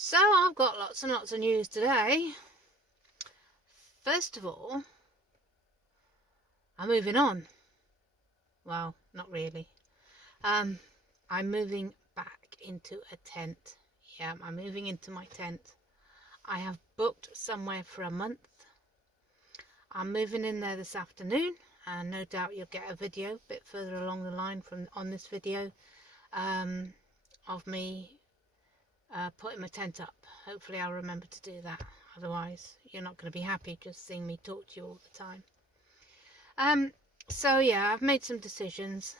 So I've got lots and lots of news today. First of all, I'm moving on. Well, not really. I'm moving back into a tent. Yeah, I'm moving into my tent. I have booked somewhere for a month. I'm moving in there this afternoon, and no doubt you'll get a video a bit further along the line on this video of me putting my tent up. Hopefully I'll remember to do that. Otherwise, you're not going to be happy just seeing me talk to you all the time. So yeah, I've made some decisions.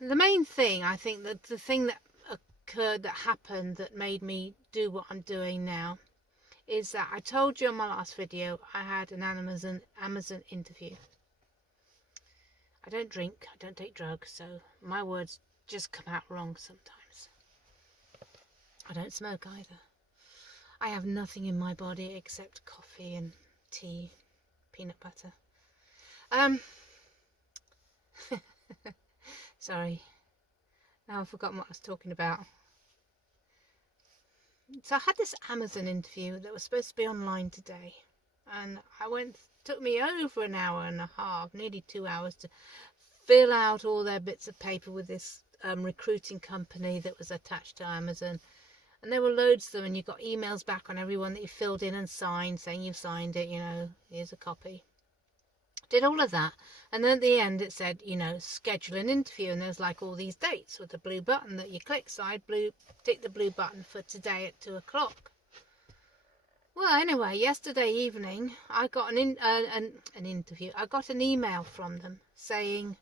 The main thing, I think, that the thing that happened that made me do what I'm doing now is that I told you in my last video I had an Amazon interview. I don't drink, I don't take drugs, so my words just come out wrong sometimes. I don't smoke either. I have nothing in my body except coffee and tea, peanut butter. Sorry. Now I've forgotten what I was talking about. So I had this Amazon interview that was supposed to be online today. And took me over an hour and a half, nearly 2 hours, to fill out all their bits of paper with this recruiting company that was attached to Amazon. And there were loads of them, and you got emails back on everyone that you filled in and signed, saying you signed it, here's a copy. Did all of that, and then at the end it said, schedule an interview, and there's like all these dates with the blue button that you click. So I tick the blue button for today at 2 o'clock. Well, anyway, yesterday evening I got an interview. I got an email from them saying,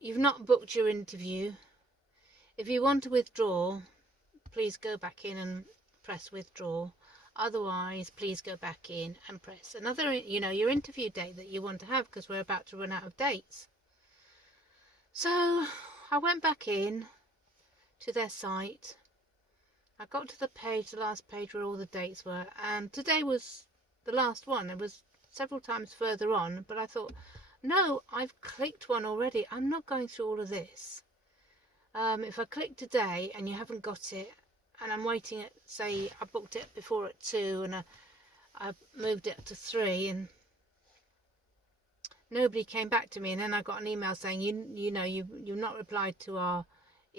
you've not booked your interview. If you want to withdraw, please go back in and press withdraw. Otherwise, please go back in and press another, your interview date that you want to have, because we're about to run out of dates. So I went back in to their site. I got to the last page where all the dates were, and today was the last one. It was several times further on, but I thought, no, I've clicked one already. I'm not going through all of this. If I click today and you haven't got it, and I'm waiting at, say, I booked it before at 2 and I moved it to 3 and nobody came back to me, and then I got an email saying, you've not replied to our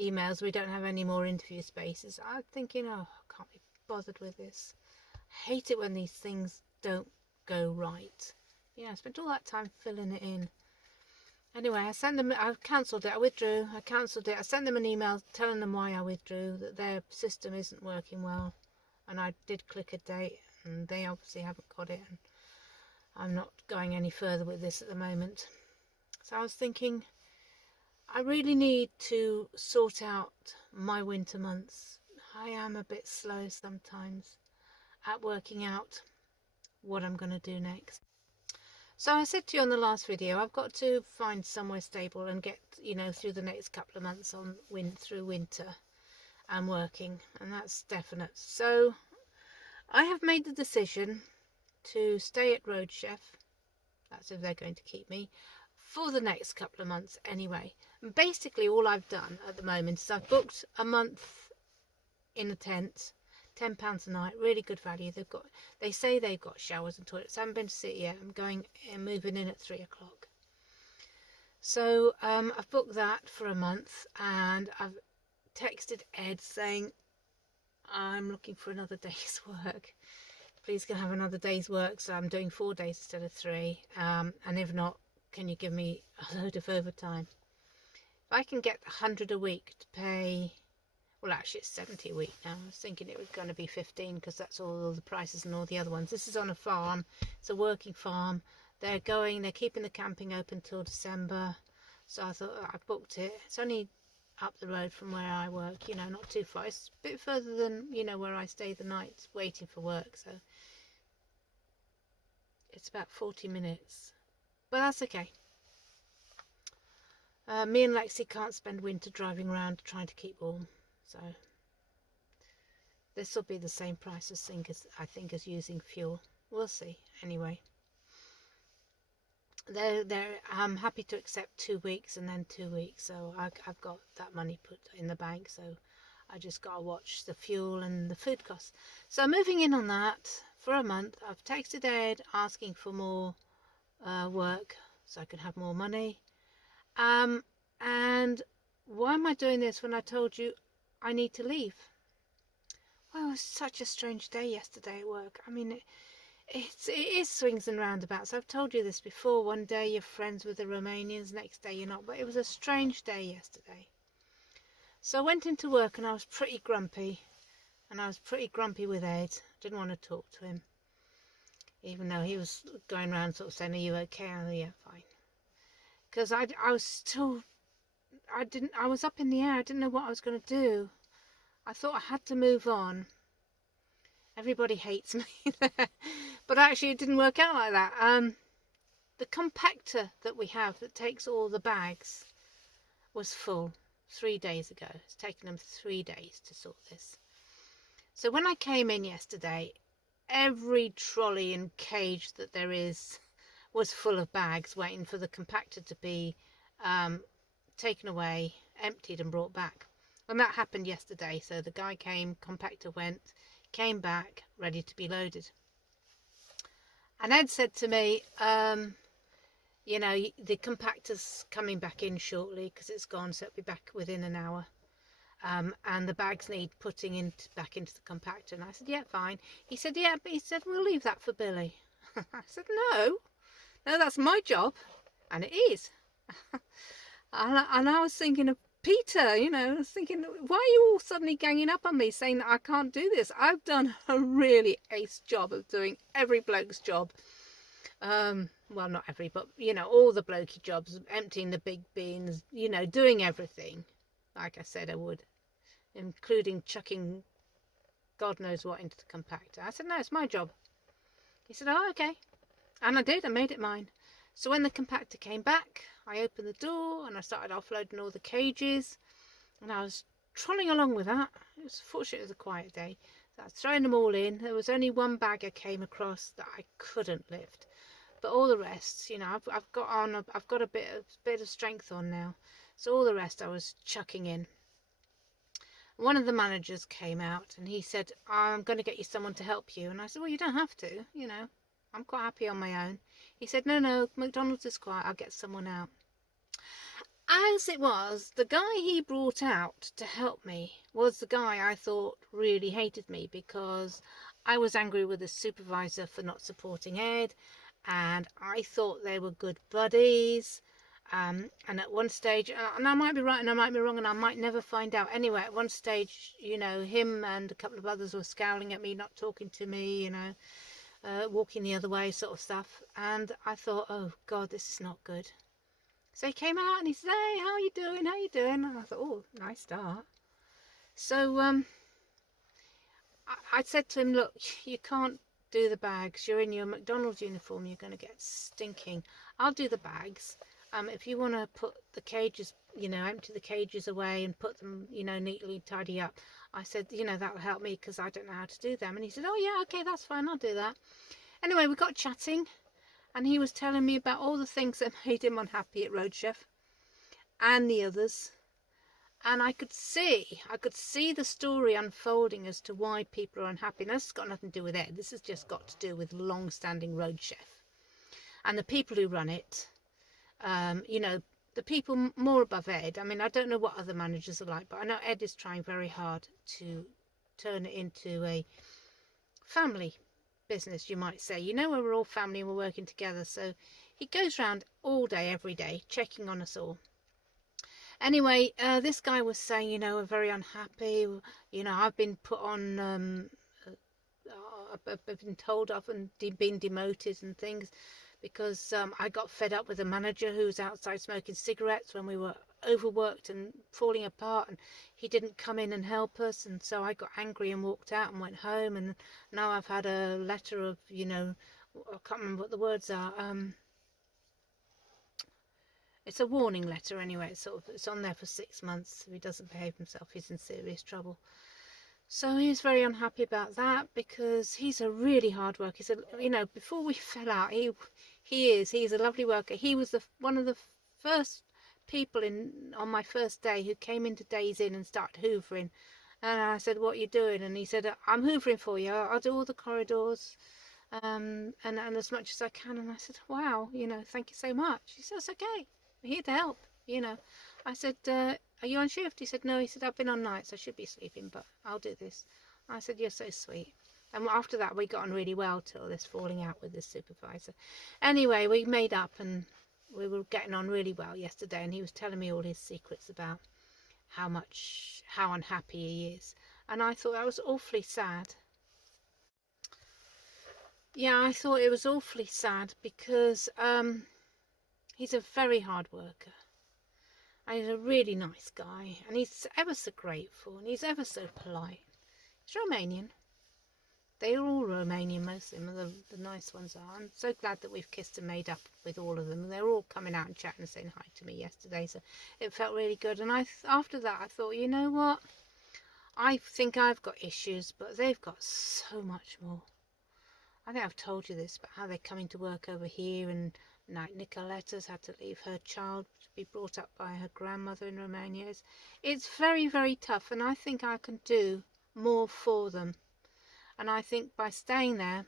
emails, we don't have any more interview spaces. I'm thinking, I can't be bothered with this. I hate it when these things don't go right. I spent all that time filling it in. Anyway, I cancelled it, I withdrew, I cancelled it. I sent them an email telling them why I withdrew, that their system isn't working well. And I did click a date, and they obviously haven't got it. And I'm not going any further with this at the moment. So I was thinking, I really need to sort out my winter months. I am a bit slow sometimes at working out what I'm going to do next. So I said to you on the last video, I've got to find somewhere stable and get, through the next couple of months through winter and working, and that's definite. So I have made the decision to stay at Road Chef. That's if they're going to keep me for the next couple of months anyway. And basically all I've done at the moment is I've booked a month in a tent. £10 a night, really good value. They say they've got showers and toilets. I haven't been to see it yet. I'm going and moving in at 3 o'clock. So I've booked that for a month, and I've texted Ed saying I'm looking for another day's work. Please can I have another day's work, so I'm doing 4 days instead of 3. And if not, can you give me a load of overtime? If I can get 100 a week to pay. Well, actually, it's 70 a week now. I was thinking it was going to be 15 because that's all the prices and all the other ones. This is on a farm. It's a working farm. They're keeping the camping open till December. So I thought, I booked it. It's only up the road from where I work, not too far. It's a bit further than, where I stay the night waiting for work. So it's about 40 minutes. But that's okay. Me and Lexi can't spend winter driving around trying to keep warm. So this will be the same price I think as using fuel. We'll see. Anyway, I'm happy to accept 2 weeks and then 2 weeks. So I've got that money put in the bank. So I just got to watch the fuel and the food costs. So I'm moving in on that for a month. I've texted Ed asking for more work so I can have more money. And why am I doing this when I told you I need to leave? Well, it was such a strange day yesterday at work. I mean, it is swings and roundabouts. I've told you this before. One day you're friends with the Romanians, next day you're not. But it was a strange day yesterday. So I went into work and I was pretty grumpy. And I was pretty grumpy with Ed. Didn't want to talk to him. Even though he was going around sort of saying, are you okay? I was, yeah, fine. Because I was still, I was up in the air. I didn't know what I was going to do. I thought I had to move on. Everybody hates me there. But actually it didn't work out like that. The compactor that we have that takes all the bags was full 3 days ago. It's taken them 3 days to sort this. So when I came in yesterday, every trolley and cage that there is was full of bags waiting for the compactor to be taken away, emptied and brought back. And that happened yesterday. So the guy came, compactor went, came back, ready to be loaded. And Ed said to me, you know, the compactor's coming back in shortly because it's gone, so it'll be back within an hour. And the bags need putting back into the compactor. And I said, yeah, fine. He said, yeah, but he said, we'll leave that for Billy. I said, no, that's my job. And it is. and I was thinking of Peter, you know, I was thinking, why are you all suddenly ganging up on me saying that I can't do this? I've done a really ace job of doing every bloke's job. Well, not every, but, you know, all the blokey jobs, emptying the big bins, you know, doing everything. Like I said I would, including chucking God knows what into the compactor. I said, no, it's my job. He said, oh, okay. And I did, I made it mine. So when the compactor came back, I opened the door and I started offloading all the cages. And I was trolling along with that. Fortunately, it was a quiet day. So I was throwing them all in. There was only one bag I came across that I couldn't lift. But all the rest, you know, I've got a bit of strength on now. So all the rest I was chucking in. One of the managers came out and he said, I'm going to get you someone to help you. And I said, well, you don't have to, you know, I'm quite happy on my own. He said, no, McDonald's is quiet, I'll get someone out. As it was, the guy he brought out to help me was the guy I thought really hated me because I was angry with the supervisor for not supporting Ed, and I thought they were good buddies. And at one stage, and I might be right and I might be wrong and I might never find out. Anyway, at one stage, you know, him and a couple of others were scowling at me, not talking to me, you know, walking the other way sort of stuff. And I thought, oh God, this is not good. So he came out and he said, hey, how you doing? How you doing? And I thought, oh, nice start. So I said to him, look, you can't do the bags. You're in your McDonald's uniform. You're going to get stinking. I'll do the bags. If you want to put the cages, you know, empty the cages away and put them, you know, neatly tidy up. I said, you know, that will help me because I don't know how to do them. And he said, oh, yeah, okay, that's fine. I'll do that. Anyway, we got chatting and he was telling me about all the things that made him unhappy at Road Chef and the others. And I could see the story unfolding as to why people are unhappy. Now, this has got nothing to do with Ed. This has just got to do with long-standing Road Chef and the people who run it. You know, the people more above Ed. I mean, I don't know what other managers are like, but I know Ed is trying very hard to turn it into a family business, you might say. You know, where we're all family and we're working together. So he goes around all day, every day, checking on us all. Anyway, this guy was saying, you know, we're very unhappy. You know, I've been put on, I've been told off and been demoted and things. Because I got fed up with a manager who was outside smoking cigarettes when we were overworked and falling apart, and he didn't come in and help us, and so I got angry and walked out and went home. And now I've had a letter of, you know, I can't remember what the words are. It's a warning letter anyway. It's on there for 6 months. If he doesn't behave himself, he's in serious trouble. So he's very unhappy about that because he's a really hard worker. He's you know, before we fell out, he's a lovely worker. He was one of the first people on my first day who came into Days Inn and started hoovering And I said, what are you doing? And he said, I'm hoovering for you. I'll do all the corridors and as much as I can. And I said, wow, thank you so much. He said, it's okay. I'm here to help. I said, are you on shift? He said, no. He said, I've been on nights. I should be sleeping, but I'll do this. I said, you're so sweet. And after that, we got on really well till this falling out with the supervisor. Anyway, we made up and we were getting on really well yesterday. And he was telling me all his secrets about how unhappy he is. And I thought that was awfully sad. Yeah, I thought it was awfully sad because he's a very hard worker. And he's a really nice guy. And he's ever so grateful. And he's ever so polite. He's Romanian. They're all Romanian, most of them, the nice ones are. I'm so glad that we've kissed and made up with all of them. They're all coming out and chatting and saying hi to me yesterday, so it felt really good. And after that, I thought, you know what? I think I've got issues, but they've got so much more. I think I've told you this, but how they're coming to work over here, and like Nicoletta's had to leave her child to be brought up by her grandmother in Romania. It's very, very tough, and I think I can do more for them. And I think by staying there,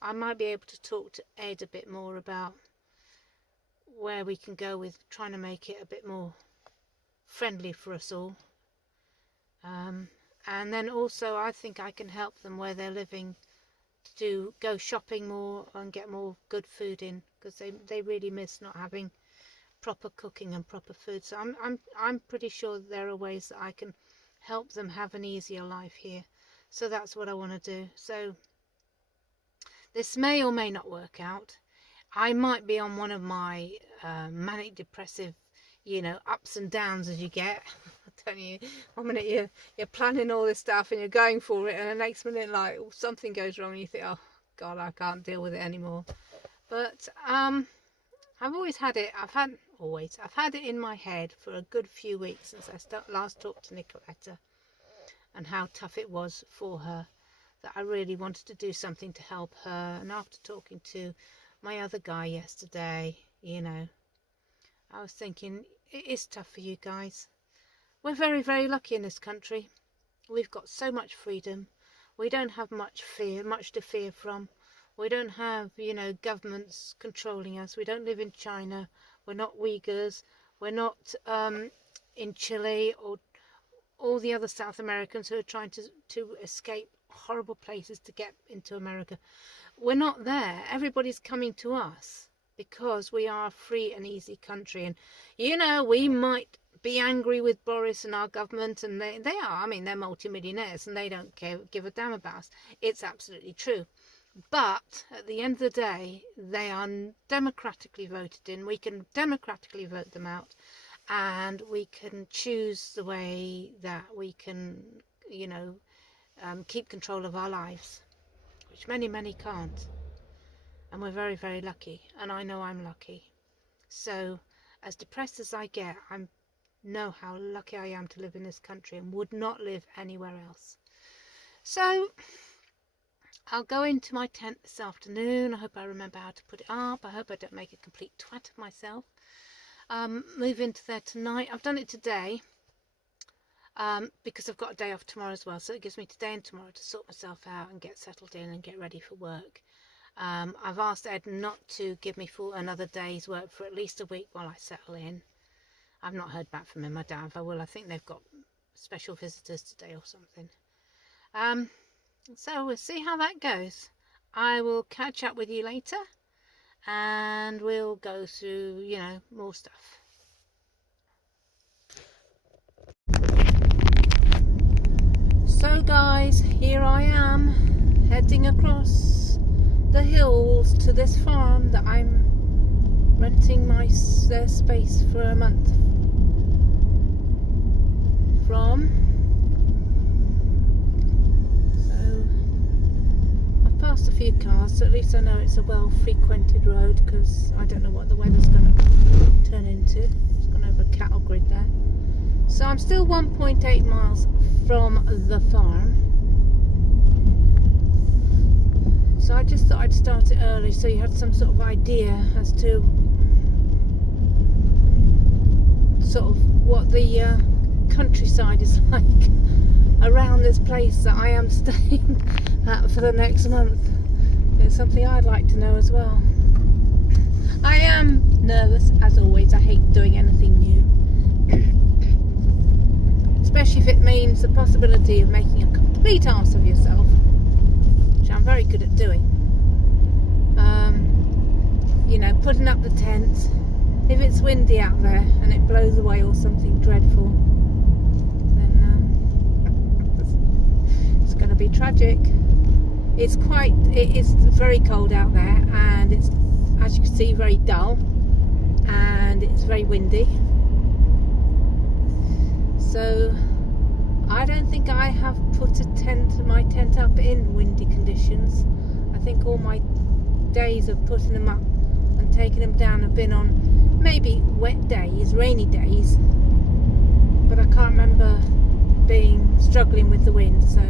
I might be able to talk to Ed a bit more about where we can go with trying to make it a bit more friendly for us all. And then also I think I can help them where they're living to go shopping more and get more good food in, because they really miss not having proper cooking and proper food. So I'm pretty sure there are ways that I can help them have an easier life here. So that's what I want to do. So this may or may not work out. I might be on one of my manic depressive, ups and downs as you get. I tell you, one minute you're planning all this stuff and you're going for it, and the next minute like something goes wrong and you think, oh God, I can't deal with it anymore. But I've always had it. I've had it in my head for a good few weeks since I last talked to Nicoletta, and how tough it was for her, that I really wanted to do something to help her. And after talking to my other guy yesterday, I was thinking, it is tough for you guys. We're very, very lucky in this country. We've got so much freedom. We don't have much to fear from. We don't have, governments controlling us. We don't live in China. We're not Uyghurs. We're not in Chile or all the other South Americans who are trying to escape horrible places to get into America. We're not there. Everybody's coming to us because we are a free and easy country. And, we might be angry with Boris and our government, and they are. I mean, they're multimillionaires and they don't give a damn about us. It's absolutely true. But at the end of the day, they are democratically voted in. We can democratically vote them out. And we can choose the way that we can, keep control of our lives, which many, many can't. And we're very, very lucky. And I know I'm lucky. So as depressed as I get, I know how lucky I am to live in this country and would not live anywhere else. So I'll go into my tent this afternoon. I hope I remember how to put it up. I hope I don't make a complete twat of myself. Move into there tonight. I've done it today because I've got a day off tomorrow as well, so it gives me today and tomorrow to sort myself out and get settled in and get ready for work. I've asked Ed not to give me another day's work for at least a week while I settle in. I've not heard back from him. I doubt if I will. I think they've got special visitors today or something. So we'll see how that goes. I will catch up with you later. And we'll go through, more stuff. So guys, here I am, heading across the hills to this farm that I'm renting their space for a month from. Past a few cars, so at least I know it's a well-frequented road, because I don't know what the weather's going to turn into. It's gone over a cattle grid there. So I'm still 1.8 miles from the farm. So I just thought I'd start it early so you had some sort of idea as to sort of what the countryside is like around this place that I am staying at for the next month. It's something I'd like to know as well. I am nervous, as always. I hate doing anything new. Especially if it means the possibility of making a complete arse of yourself, which I'm very good at doing. You know, putting up the tent. If it's windy out there and it blows away or something dreadful, then it's going to be tragic. It is very cold out there, and it's, as you can see, very dull, and it's very windy. So I don't think I have put my tent up in windy conditions. I think all my days of putting them up and taking them down have been on maybe wet days, rainy days, but I can't remember struggling with the wind. So,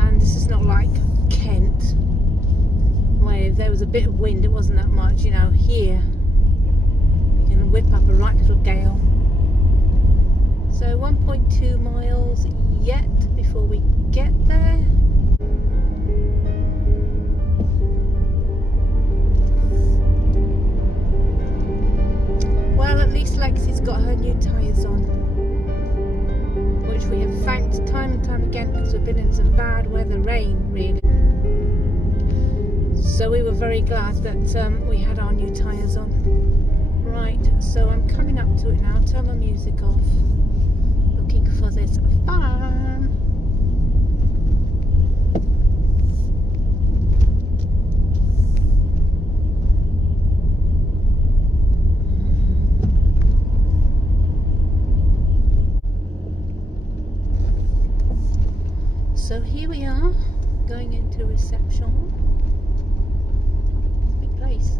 and this is not like Kent, where if there was a bit of wind, it wasn't that much. You know, here you can whip up a right little gale. So 1.2 miles yet before we get there. Well, at least Lexi's got her new tyres on, which we have thanked time and time again, because we've been in some bad weather, rain really. So we were very glad that we had our new tyres on. Right, so I'm coming up to it now. Turn my music off. Looking for this farm. So here we are, going into reception. Big place.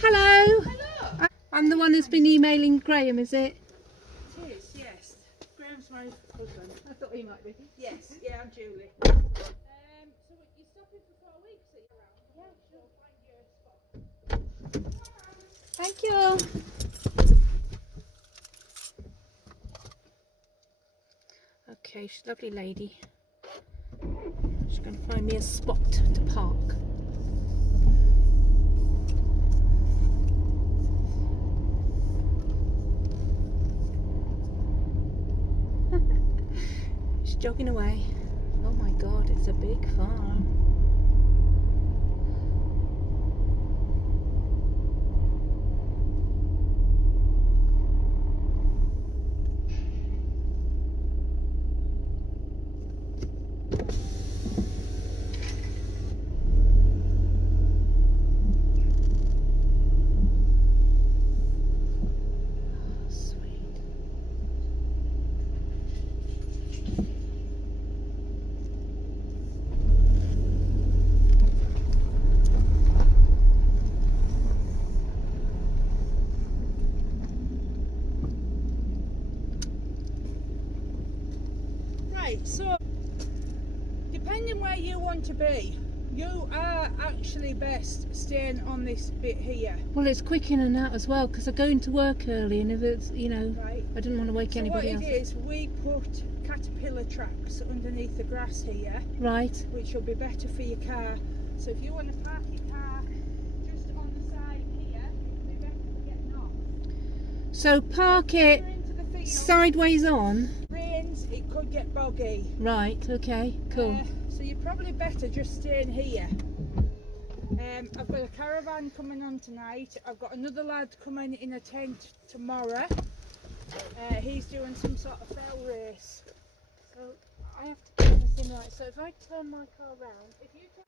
Hello. Hello. I'm the one who's been emailing Graham, is it? It is, yes. Graham's my husband. I thought he might be. Yes, yeah, I'm Julie. So you're stopping for 4 weeks, are you around? Yeah, sure, find your spot. Thank you. Okay, she's a lovely lady. She's going to find me a spot to park. She's jogging away. Oh my god, it's a big farm. Right, so depending where you want to be, you are actually best staying on this bit here. Well, it's quick in and out as well, because I go into work early, and if it's, you know, Right. I didn't want to wake So anybody what else. it is, we put caterpillar tracks underneath the grass here, Right. which will be better for your car. So if you want to park your car just on the side here, it'll be better for getting off. So park it Into the field, sideways on. rains, it could get boggy. Right, okay, cool. So you're probably better just staying here. I've got a caravan coming on tonight. I've got another lad coming in a tent tomorrow. He's doing some sort of fell race. So I have to do everything right. So if I turn my car round, if you turn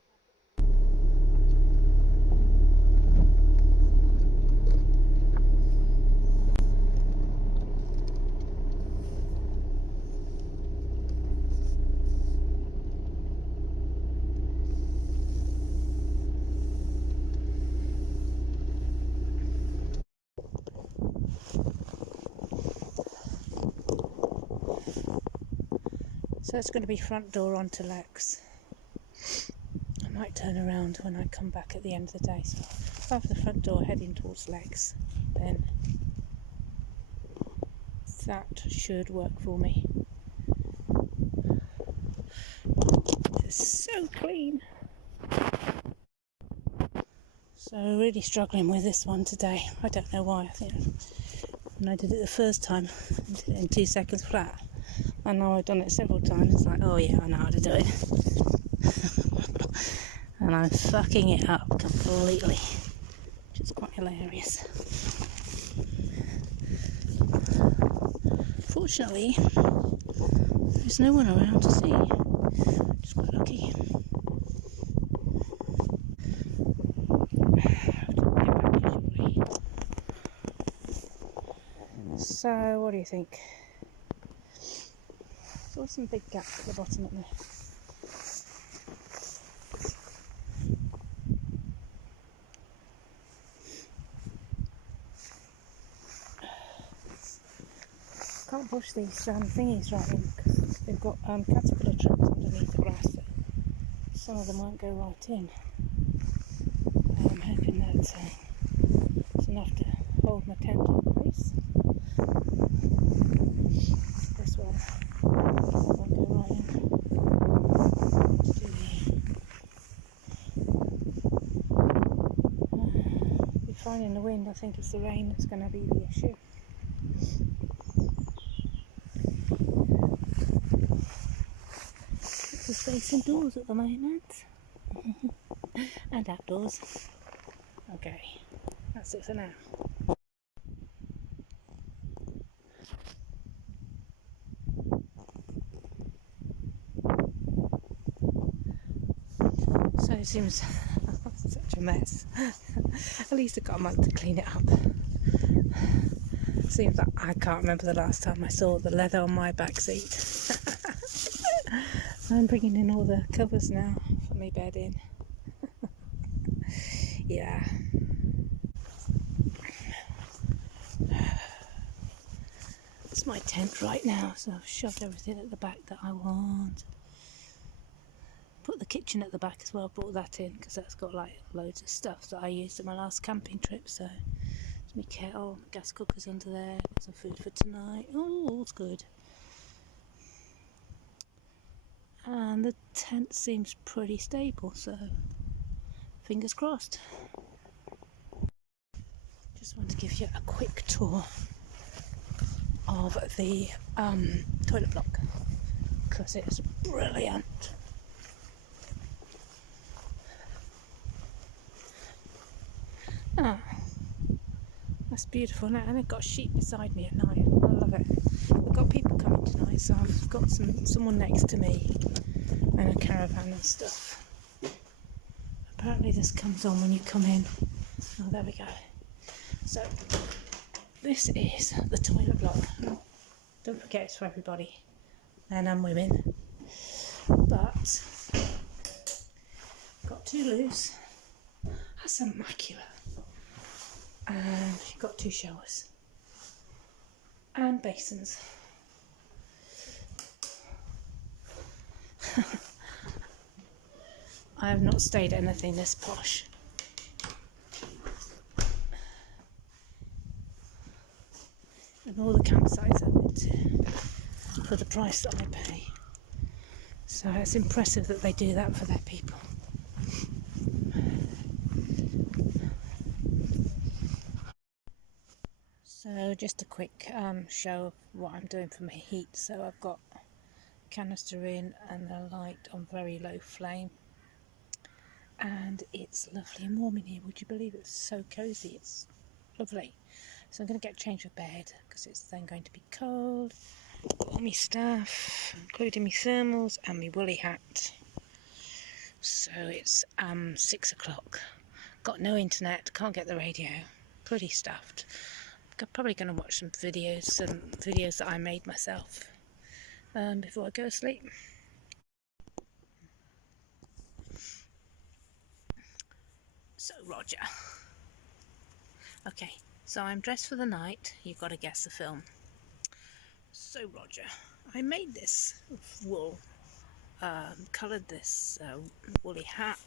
So it's going to be front door onto Lex. I might turn around when I come back at the end of the day. So if I have the front door heading towards Lex, then that should work for me. It's so clean. So really struggling with this one today. I don't know why. I think when I did it the first time, I did it in 2 seconds flat. I know I've done it several times. It's like, oh yeah, I know how to do it. And I'm fucking it up completely, which is quite hilarious. Fortunately, there's no one around to see, which is quite lucky. So, what do you think? Saw some big gaps at the bottom of there. Can't push these thingies right in because they've got caterpillar traps underneath the grass. So some of them won't go right in. I'm hoping that it's enough to hold my tent in place. This one won't go right in. Be fine in the wind. I think it's the rain that's going to be the issue. The space indoors at the moment. And outdoors. Okay, that's it for now. So it seems such a mess. At least I got a month to clean it up. Seems like I can't remember the last time I saw the leather on my back seat. I'm bringing in all the covers now for my bed in. Yeah. It's my tent right now, so I've shoved everything at the back that I want. Put the kitchen at the back as well, brought that in because that's got like loads of stuff that I used in my last camping trip. So there's my kettle, my gas cooker's under there, got some food for tonight. Oh, all's good. And the tent seems pretty stable, so fingers crossed. Just want to give you a quick tour of the toilet block because it's brilliant. Ah, that's beautiful now, and I've got a sheep beside me at night. I love it. We've got people coming tonight, so I've got someone next to me and a caravan and stuff. Apparently this comes on when you come in. Oh, there we go. So this is the toilet block. Don't forget it's for everybody, men and women. But got two loos. That's immaculate. And you've got two showers and basins. I have not stayed anything this posh. And all the campsites I've been to for the price that I pay. So it's impressive that they do that for their people. So just a quick show of what I'm doing for my heat. So I've got a canister in and a light on very low flame. And it's lovely and warm in here. Would you believe it's so cosy? It's lovely. So I'm going to get changed for bed because it's then going to be cold. All my stuff, including my thermals and my woolly hat. So it's 6 o'clock. Got no internet, can't get the radio. Pretty stuffed. I'm probably going to watch some videos that I made myself before I go to sleep. So Roger. Okay, so I'm dressed for the night. You've got to guess the film. So Roger, I made this wool, coloured this woolly hat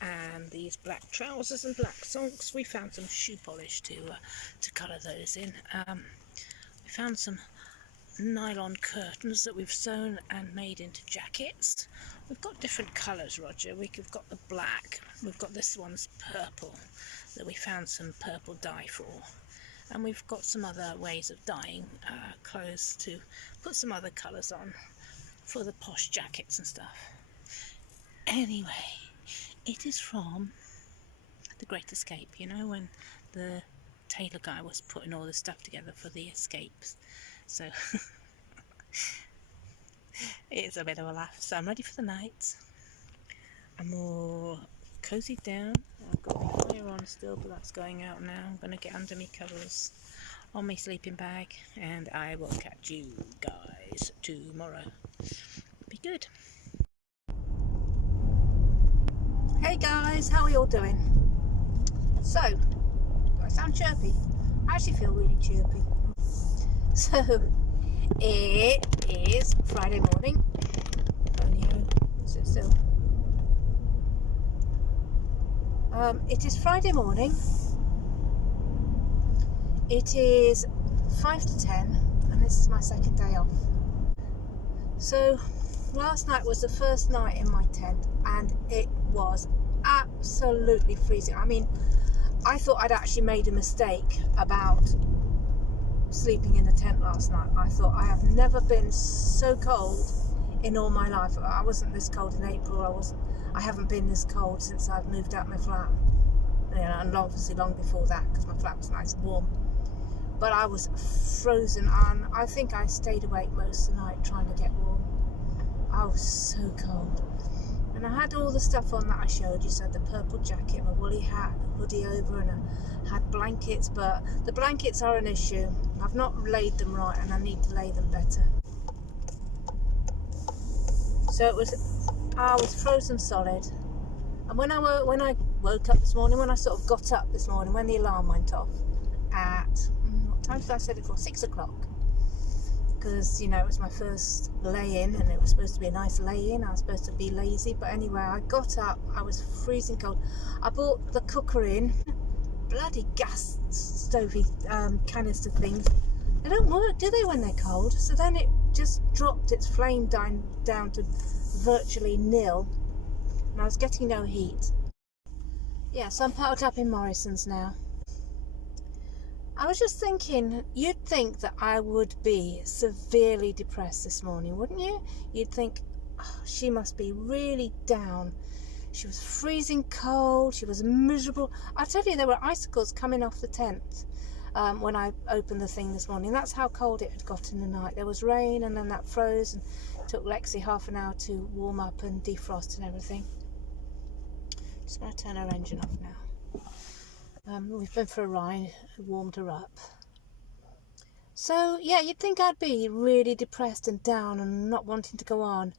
and these black trousers and black socks. We found some shoe polish to colour those in. We found some nylon curtains that we've sewn and made into jackets. We've got different colours, Roger. We've got the black, we've got this one's purple that we found some purple dye for, and we've got some other ways of dyeing clothes to put some other colours on for the posh jackets and stuff. Anyway, it is from The Great Escape, you know, when the tailor guy was putting all the stuff together for the escapes. So it's a bit of a laugh. So I'm ready for the night. I'm all cozied down. I've got my fire on still, but that's going out now. I'm going to get under my covers on my sleeping bag, and I will catch you guys tomorrow. Be good. Hey guys, how are you all doing? So, do I sound chirpy? I actually feel really chirpy. So, it is Friday morning. Sit still. It is Friday morning. It is 5 to 10, and this is my second day off. So, last night was the first night in my tent, and it was absolutely freezing. I mean, I thought I'd actually made a mistake about sleeping in the tent last night. I thought, I have never been so cold in all my life. I wasn't this cold in April. I haven't been this cold since I've moved out my flat. You know, and obviously long before that, because my flat was nice and warm. But I was frozen, and I think I stayed awake most of the night trying to get warm. I was so cold. And I had all the stuff on that I showed you, so the purple jacket, my woolly hat, a hoodie over, and I had blankets, but the blankets are an issue. I've not laid them right, and I need to lay them better. So I was frozen solid. And when I woke up this morning, when I sort of got up this morning, when the alarm went off at, what time did I set it for? 6 o'clock. Because, you know, it was my first lay-in, and it was supposed to be a nice lay-in. I was supposed to be lazy, but anyway, I got up. I was freezing cold. I bought the cooker in. Bloody gas stovey canister things. They don't work, do they, when they're cold? So then it just dropped its flame down to virtually nil, and I was getting no heat. Yeah, so I'm parked up in Morrison's now. I was just thinking, you'd think that I would be severely depressed this morning, wouldn't you? You'd think, oh, she must be really down. She was freezing cold, she was miserable. I tell you, there were icicles coming off the tent when I opened the thing this morning. That's how cold it had got in the night. There was rain, and then that froze, and it took Lexi half an hour to warm up and defrost and everything. Just going to turn her engine off now. We've been for a ride, warmed her up. So yeah, you'd think I'd be really depressed and down and not wanting to go on,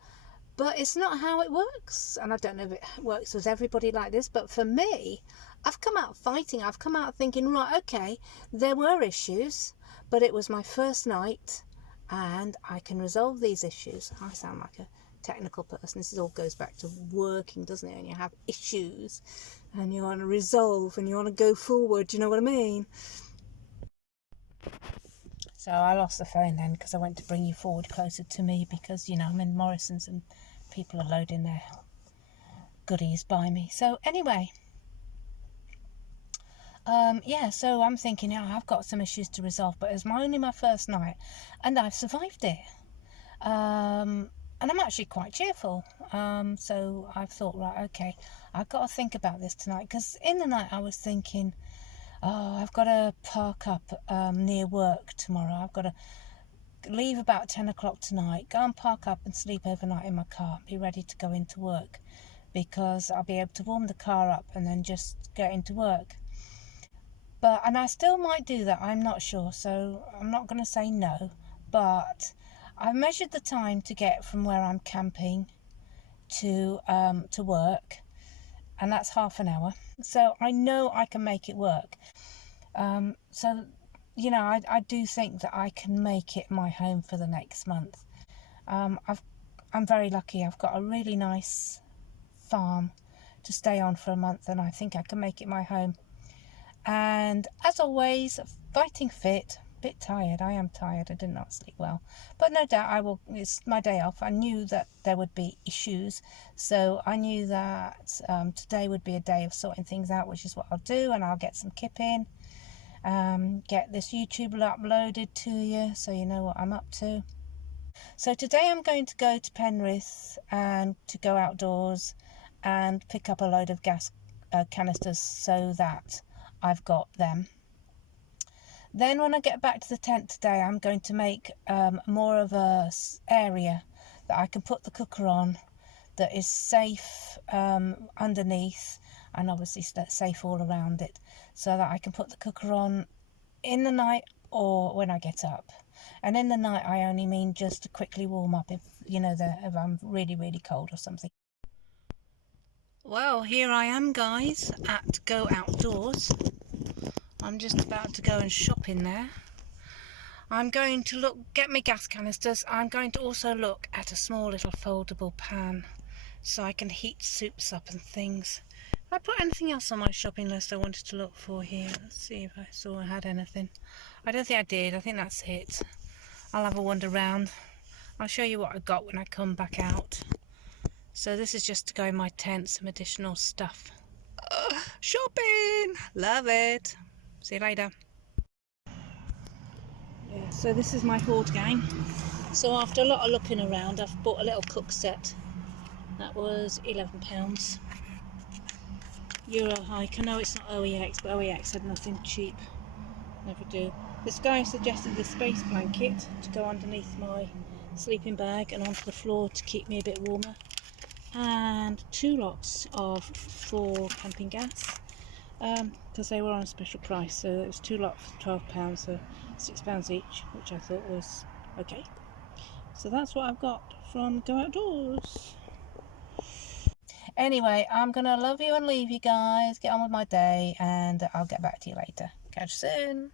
but it's not how it works. And I don't know if it works with everybody like this, but for me, I've come out fighting. I've come out thinking, right, okay, there were issues, but it was my first night, and I can resolve these issues. I sound like a technical person. This all goes back to working, doesn't it? And you have issues, and you want to resolve, and you want to go forward. Do you know what I mean? So I lost the phone then, because I went to bring you forward closer to me, because, you know, I'm in Morrison's and people are loading their goodies by me. So anyway, yeah, so I'm thinking, yeah, I've got some issues to resolve, but it's only my first night, and I've survived it. And I'm actually quite cheerful. So I've thought, right, okay, I've got to think about this tonight, because in the night I was thinking, oh, I've got to park up near work tomorrow. I've got to leave about 10 o'clock tonight, go and park up and sleep overnight in my car, be ready to go into work, because I'll be able to warm the car up and then just get into work. And I still might do that, I'm not sure, so I'm not going to say no, but I've measured the time to get from where I'm camping to work, and that's half an hour. So I know I can make it work. So you know, I do think that I can make it my home for the next month. I'm very lucky. I've got a really nice farm to stay on for a month, and I think I can make it my home. And as always, fighting fit. Bit tired. I am tired. I did not sleep well, but no doubt I will. It's my day off. I knew that there would be issues, so I knew that today would be a day of sorting things out, which is what I'll do. And I'll get some kip in, get this YouTube uploaded to you so you know what I'm up to. So today I'm going to go to Penrith and to go outdoors and pick up a load of gas canisters so that I've got them. Then when I get back to the tent today, I'm going to make more of a area that I can put the cooker on, that is safe underneath, and obviously safe all around it, so that I can put the cooker on in the night or when I get up. And in the night I only mean just to quickly warm up if, you know, if I'm really, really cold or something. Well, here I am, guys, at Go Outdoors. I'm just about to go and shop in there. I'm going to get my gas canisters. I'm going to also look at a small little foldable pan so I can heat soups up and things. Have I put anything else on my shopping list I wanted to look for here? Let's see if I saw I had anything. I don't think I did. I think that's it. I'll have a wander round. I'll show you what I got when I come back out. So this is just to go in my tent, some additional stuff. Shopping! Love it! See you later. Yeah, so this is my hoard gang. So after a lot of looking around, I've bought a little cook set. That was £11. Euro hike. I know it's not OEX, but OEX had nothing cheap. Never do. This guy suggested the space blanket to go underneath my sleeping bag and onto the floor to keep me a bit warmer. And 2 lots of 4 camping gas, because they were on a special price. So it was 2 lots for £12, so £6 each, which I thought was okay. So that's what I've got from Go Outdoors. Anyway, I'm gonna love you and leave you guys, get on with my day, and I'll get back to you later. Catch you soon.